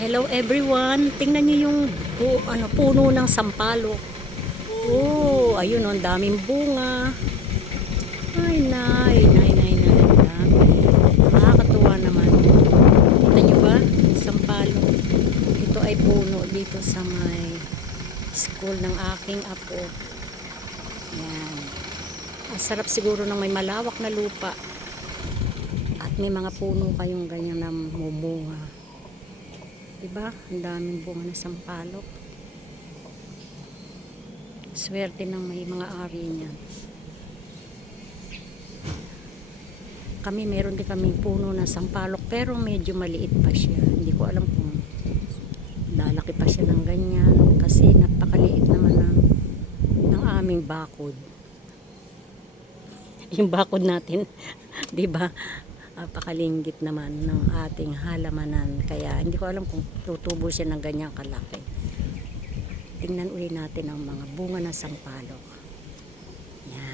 Hello everyone. Tingnan niyo yung puno ng sampalok. Oh, ayun oh, ang daming bunga. Ay, nay, dami. Nakakatuwa naman. Kita niyo ba? Sampalok. Ito ay puno dito sa may school ng aking apo. Yan. Ang sarap siguro ng may malawak na lupa. At may mga puno kayong ganyan na mumunga. Diba? Ang daming bunga na sampalok. Swerte ng may mga ari niyan. Kami meron din kaming puno na sampalok pero medyo maliit pa siya. Hindi ko alam kung lalaki pa siya ng ganyan kasi napakaliit naman ng aming bakod. Yung bakod natin, 'di ba? Napakalinggit naman ng ating halamanan, kaya hindi ko alam kung tutubo siya ng ganyang kalaki. Tingnan uli natin ang mga bunga ng sampalok. Yan.